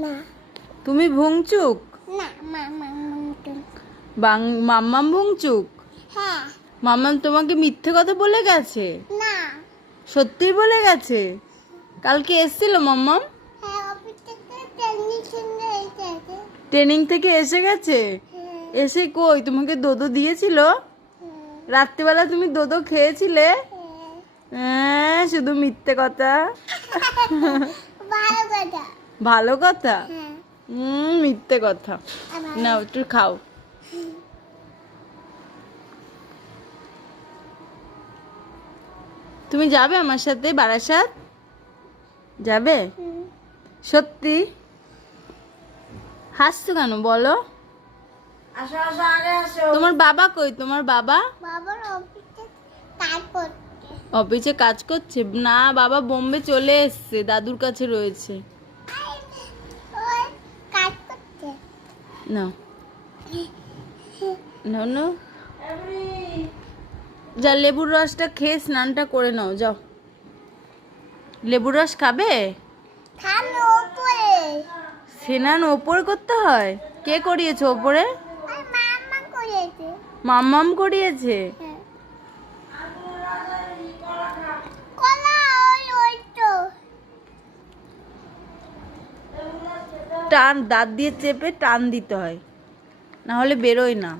না। তুমি ভুংচুক? না, মাম্মাম ভুংচুক। মাম্মাম ভুংচুক? হ্যাঁ। মাম্মাম তোমাকে মিথ্যে কথা বলে গেছে? না। সত্যি বলে গেছে? কালকে এসেছিল মাম্মাম? হ্যাঁ, অফিস থেকে ট্রেনিং থেকে এসে গেছে? হ্যাঁ। এসে কই তোমাকে দোদো দিয়েছিল? হ্যাঁ। রাত্রিবেলা তুমি দোদো খেয়েছিলে? হ্যাঁ। হ্যাঁ, শুধু মিথ্যে কথা। ভালো কথা। ভালো কথা? হ্যাঁ। মিথ্যে কথা। না, একটু খাও। তুমি যাবে আমার সাথে বারাসাত? যাবে? সত্যি? হাসছো কেন বলো? আসো আসো আরে আসো। তোমার বাবা কই? তোমার বাবা বাবার অফিসে কাজ করছে। অফিসে কাজ করছে? না, বাবা বোম্বে চলে এসছে, দাদুর কাছে রয়েছে। ওই কাজ করছে। না না না, যা লেবুর রসটা খেয়ে স্নানটা করে নাও, যাও। লেবুর রস খাবে? খালো উপরে। স্নান ওপরে করতে হয়? কে করিয়েছে ওপরে? আর মাম্মা করেছে। মাম্মাম করিয়েছে? হ্যাঁ। কলা ওই তো। টান, দাঁত দিয়ে চেপে টান দিতে হয়, না হলে বেরোয় না।